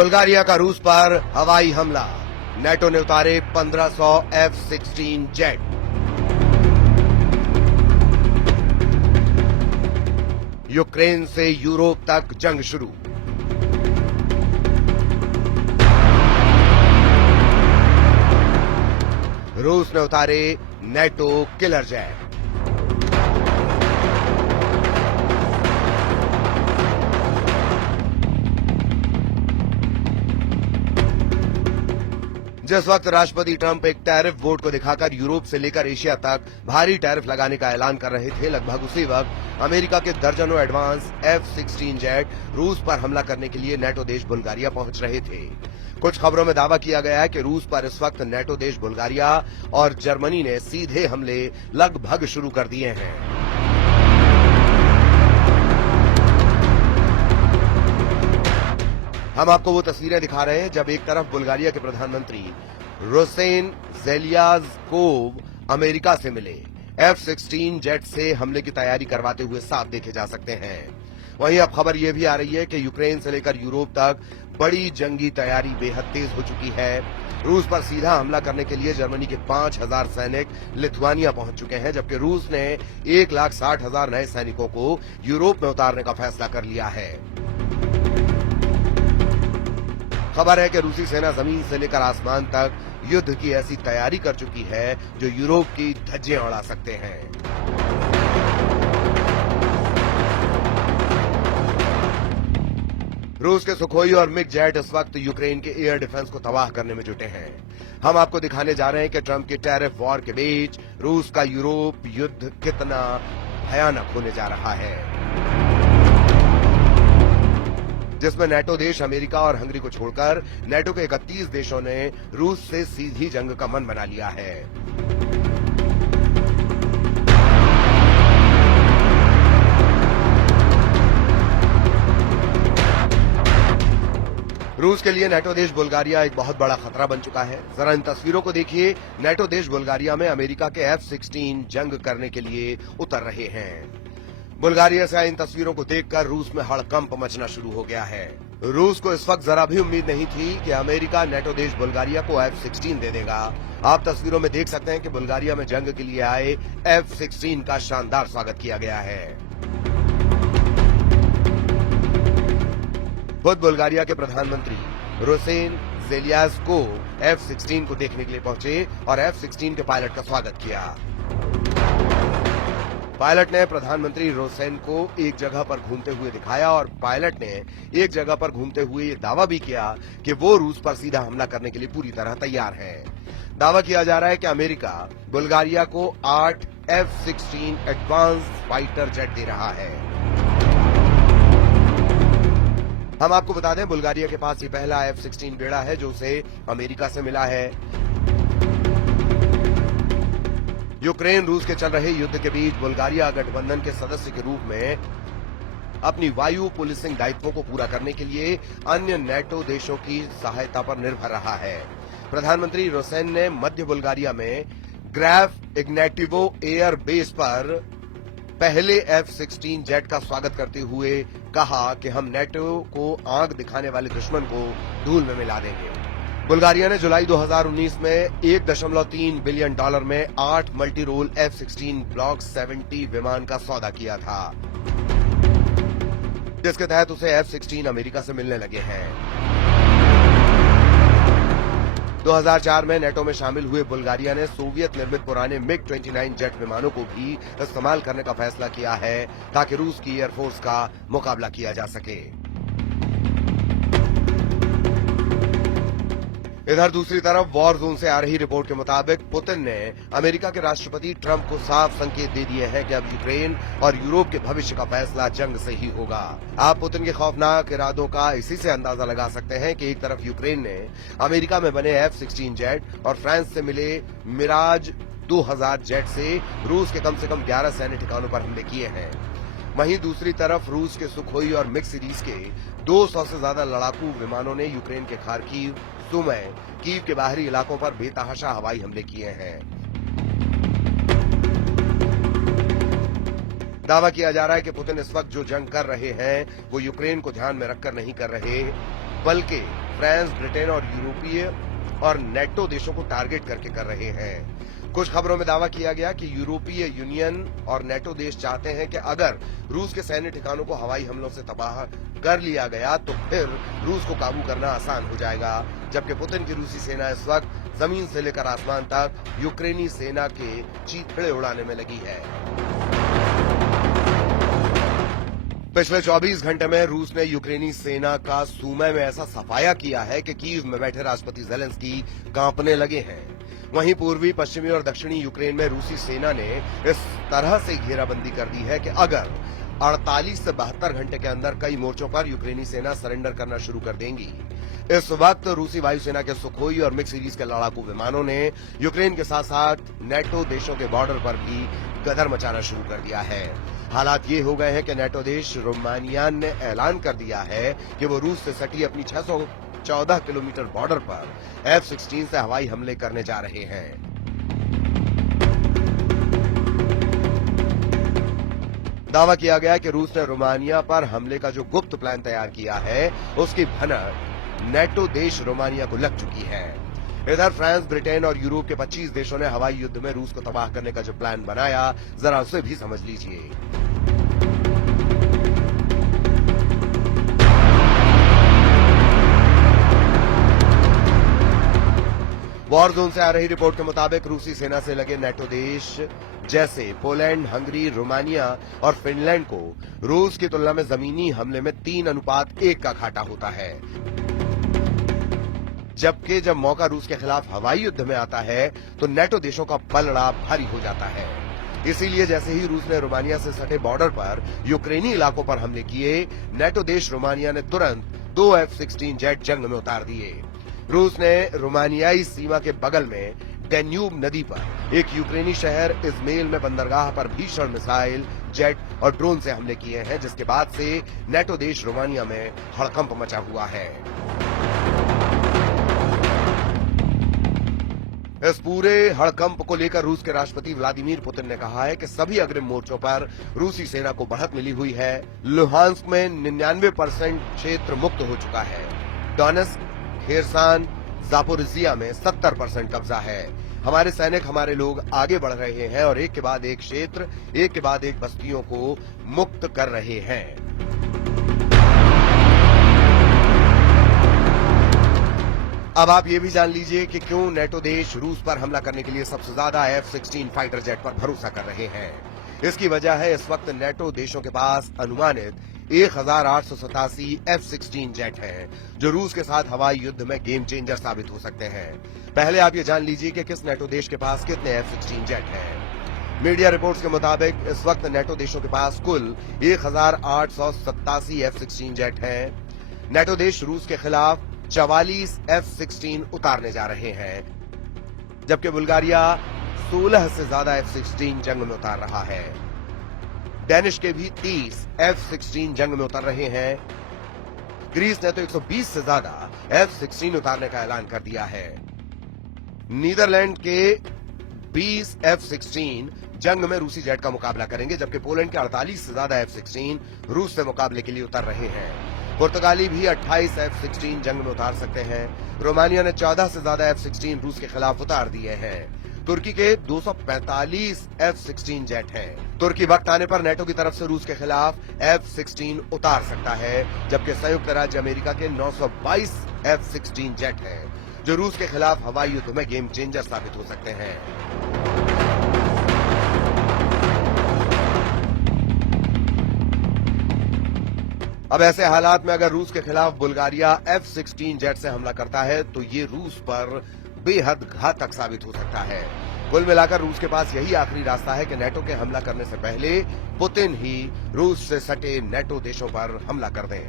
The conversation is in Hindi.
बुल्गारिया का रूस पर हवाई हमला, नेटो ने उतारे 1500 F-16 जेट। यूक्रेन से यूरोप तक जंग शुरू। रूस ने उतारे नेटो किलर जेट। जिस वक्त राष्ट्रपति ट्रंप एक टैरिफ वोट को दिखाकर यूरोप से लेकर एशिया तक भारी टैरिफ लगाने का ऐलान कर रहे थे, लगभग उसी वक्त अमेरिका के दर्जनों एडवांस F-16 जेट रूस पर हमला करने के लिए नेटो देश बुल्गारिया पहुंच रहे थे। कुछ खबरों में दावा किया गया है कि रूस पर इस वक्त नेटो देश बुल्गारिया और जर्मनी ने सीधे हमले लगभग शुरू कर दिए हैं। हम आपको वो तस्वीरें दिखा रहे हैं जब एक तरफ बुल्गारिया के प्रधानमंत्री रोसेन ज़ेलेज़्कोव अमेरिका से मिले, F-16 जेट से हमले की तैयारी करवाते हुए साफ देखे जा सकते हैं। वहीं अब खबर यह भी आ रही है कि यूक्रेन से लेकर यूरोप तक बड़ी जंगी तैयारी बेहद तेज हो चुकी है। रूस पर सीधा हमला करने के लिए जर्मनी के 5000 सैनिक लिथुआनिया पहुंच चुके हैं, जबकि रूस ने 1,60,000 नए सैनिकों को यूरोप में उतारने का फैसला कर लिया है। खबर है कि रूसी सेना जमीन से लेकर आसमान तक युद्ध की ऐसी तैयारी कर चुकी है जो यूरोप की धज्जियां उड़ा सकते हैं। रूस के सुखोई और मिग जेट इस वक्त यूक्रेन के एयर डिफेंस को तबाह करने में जुटे हैं। हम आपको दिखाने जा रहे हैं कि ट्रंप के टैरिफ वॉर के बीच रूस का यूरोप युद्ध कितना भयानक होने जा रहा है, जिसमें नेटो देश अमेरिका और हंगरी को छोड़कर नेटो के 31 देशों ने रूस से सीधी जंग का मन बना लिया है। रूस के लिए नेटो देश बुल्गारिया एक बहुत बड़ा खतरा बन चुका है। जरा इन तस्वीरों को देखिए। नेटो देश बुल्गारिया में अमेरिका के F-16 जंग करने के लिए उतर रहे हैं। बुल्गारिया से इन तस्वीरों को देखकर रूस में हड़कंप मचना शुरू हो गया है। रूस को इस वक्त जरा भी उम्मीद नहीं थी कि अमेरिका नेटो देश बुल्गारिया को F-16 दे देगा। आप तस्वीरों में देख सकते हैं कि बुल्गारिया में जंग के लिए आए F-16 का शानदार स्वागत किया गया है। खुद बुल्गारिया के प्रधानमंत्री रोसेन ज़ेलेज़्कोव F-16 को देखने के लिए पहुंचे और F-16 के पायलट का स्वागत किया। पायलट ने प्रधानमंत्री रोसेन को एक जगह पर घूमते हुए दिखाया और पायलट ने एक जगह पर घूमते हुए ये दावा भी किया कि वो रूस पर सीधा हमला करने के लिए पूरी तरह तैयार है। दावा किया जा रहा है कि अमेरिका बुल्गारिया को 8 F-16 एडवांस फाइटर जेट दे रहा है। हम आपको बता दें, बुल्गारिया के पास ये पहला F-16 बेड़ा है जो उसे अमेरिका से मिला है। यूक्रेन रूस के चल रहे युद्ध के बीच बुल्गारिया गठबंधन के सदस्य के रूप में अपनी वायु पुलिसिंग दायित्वों को पूरा करने के लिए अन्य नेटो देशों की सहायता पर निर्भर रहा है। प्रधानमंत्री रोसेन ने मध्य बुल्गारिया में ग्राफ इग्नेटिवो एयर बेस पर पहले F-16 जेट का स्वागत करते हुए कहा कि हम नेटो को आंख दिखाने वाले दुश्मन को धूल में मिला देंगे। बुल्गारिया ने जुलाई 2019 में $1.3 बिलियन में 8 मल्टी रोल F-16 ब्लॉक 70 विमान का सौदा किया था, जिसके तहत उसे F-16 अमेरिका से मिलने लगे हैं। 2004 में नेटो में शामिल हुए बुल्गारिया ने सोवियत निर्मित पुराने MiG-29 जेट विमानों को भी इस्तेमाल करने का फैसला किया है ताकि रूस की एयरफोर्स का मुकाबला किया जा सके। इधर दूसरी तरफ वॉर जोन से आ रही रिपोर्ट के मुताबिक पुतिन ने अमेरिका के राष्ट्रपति ट्रंप को साफ संकेत दे दिए हैं कि अब यूक्रेन और यूरोप के भविष्य का फैसला जंग से ही होगा। आप पुतिन के खौफनाक इरादों का इसी से अंदाजा लगा सकते हैं कि एक तरफ यूक्रेन ने अमेरिका में बने F-16 जेट और फ्रांस से मिले मिराज 2000 जेट से रूस के कम से कम 11 सैन्य ठिकानों पर हमले किए हैं। वहीं दूसरी तरफ रूस के सुखोई और मिग सीरीज के 200 से ज्यादा लड़ाकू विमानों ने यूक्रेन के खार्किव, सुमी, कीव के बाहरी इलाकों पर बेतहाशा हवाई हमले किए हैं। दावा किया जा रहा है कि पुतिन इस वक्त जो जंग कर रहे हैं वो यूक्रेन को ध्यान में रखकर नहीं कर रहे, बल्कि फ्रांस, ब्रिटेन और यूरोपीय और नेटो देशों को टारगेट करके कर रहे हैं। कुछ खबरों में दावा किया गया कि यूरोपीय यूनियन और नेटो देश चाहते हैं कि अगर रूस के सैन्य ठिकानों को हवाई हमलों से तबाह कर लिया गया तो फिर रूस को काबू करना आसान हो जाएगा, जबकि पुतिन की रूसी सेना इस वक्त जमीन से लेकर आसमान तक यूक्रेनी सेना के चीथड़े उड़ाने में लगी है। पिछले 24 घंटे में रूस ने यूक्रेनी सेना का सूमय में ऐसा सफाया किया है कि कीव में बैठे राष्ट्रपति ज़ेलेंस्की कांपने लगे हैं। वहीं पूर्वी, पश्चिमी और दक्षिणी यूक्रेन में रूसी सेना ने इस तरह से घेराबंदी कर दी है कि अगर 48 से 72 घंटे के अंदर कई मोर्चों पर यूक्रेनी सेना सरेंडर करना शुरू कर देंगी। इस वक्त रूसी वायुसेना के सुखोई और मिग सीरीज के लड़ाकू विमानों ने यूक्रेन के साथ साथ नेटो देशों के बॉर्डर पर भी गदर मचाना शुरू कर दिया है। हालात ये हो गए हैं कि नेटो देश रोमानिया ने ऐलान कर दिया है कि वो रूस से सटी अपनी 614 किलोमीटर बॉर्डर पर F-16 से हवाई हमले करने जा रहे हैं। दावा किया गया कि रूस ने रोमानिया पर हमले का जो गुप्त प्लान तैयार किया है उसकी भनक नेटो देश रोमानिया को लग चुकी है। इधर फ्रांस, ब्रिटेन और यूरोप के 25 देशों ने हवाई युद्ध में रूस को तबाह करने का जो प्लान बनाया, जरा उसे भी समझ लीजिए। वॉर जोन से आ रही रिपोर्ट के मुताबिक रूसी सेना से लगे नेटो देश जैसे पोलैंड, हंगरी, रोमानिया और फिनलैंड को रूस की तुलना में जमीनी हमले में 3:1 का घाटा होता है, जबकि जब मौका रूस के खिलाफ हवाई युद्ध में आता है तो नेटो देशों का पलड़ा भारी हो जाता है। इसीलिए जैसे ही रूस ने रोमानिया से सटे बॉर्डर पर यूक्रेनी इलाकों पर हमले किए, नेटो देश रोमानिया ने तुरंत 2 F-16 जेट जंग में उतार दिए। रूस ने रोमानियाई सीमा के बगल में डेन्यूब नदी पर एक यूक्रेनी शहर इज़मेल में बंदरगाह पर भीषण मिसाइल, जेट और ड्रोन से हमले किए हैं, जिसके बाद से नेटो देश रोमानिया में हड़कंप मचा हुआ है। इस पूरे हड़कंप को लेकर रूस के राष्ट्रपति व्लादिमीर पुतिन ने कहा है कि सभी अग्रिम मोर्चों पर रूसी सेना को बढ़त मिली हुई है। लुहांस्क में 99% क्षेत्र मुक्त हो चुका है। डोनेत्स्क, खेरसान, जापोरिजिया में 70% कब्जा है। हमारे सैनिक, हमारे लोग आगे बढ़ रहे हैं और एक के बाद एक क्षेत्र, एक के बाद एक बस्तियों को मुक्त कर रहे हैं। अब आप ये भी जान लीजिए कि क्यों नेटो देश रूस पर हमला करने के लिए सबसे ज्यादा F-16 फाइटर जेट पर भरोसा कर रहे हैं। इसकी वजह है इस वक्त नेटो देशों के पास अनुमानित 1887 F-16 जेट हैं, जो रूस के साथ हवाई युद्ध में गेम चेंजर साबित हो सकते हैं। पहले आप ये जान लीजिए कि किस नेटो देश के पास कितने F-16 जेट हैं। मीडिया रिपोर्ट्स के मुताबिक इस वक्त नेटो देशों के पास कुल 1887 F-16 जेट हैं। नेटो देश रूस के खिलाफ 44 F-16 उतारने जा रहे हैं, जबकि बुल्गारिया 16 से ज्यादा F-16 जंग में उतार रहा है। डेनिश के भी 30 F-16 जंग में उतर रहे हैं। ग्रीस ने तो 120 से ज्यादा F-16 उतारने का ऐलान कर दिया है। नीदरलैंड के 20 F-16 जंग में रूसी जेट का मुकाबला करेंगे, जबकि पोलैंड के 48 से ज्यादा F-16 रूस से मुकाबले के लिए उतर रहे हैं। पुर्तगाली भी 28 F-16 जंग में उतार सकते हैं। रोमानिया ने 14 से ज्यादा F-16 रूस के खिलाफ उतार दिए हैं। तुर्की के 245 F-16 जेट हैं। तुर्की वक्त आने पर नेटो की तरफ से रूस के खिलाफ F-16 उतार सकता है, जबकि संयुक्त राज्य अमेरिका के 922 F-16 जेट हैं, जो रूस के खिलाफ हवाई युद्ध में गेम चेंजर साबित हो सकते हैं। अब ऐसे हालात में अगर रूस के खिलाफ बुल्गारिया F-16 जेट से हमला करता है तो ये रूस पर बेहद घातक साबित हो सकता है। कुल मिलाकर रूस के पास यही आखिरी रास्ता है कि नेटो के हमला करने से पहले पुतिन ही रूस से सटे नेटो देशों पर हमला कर दें।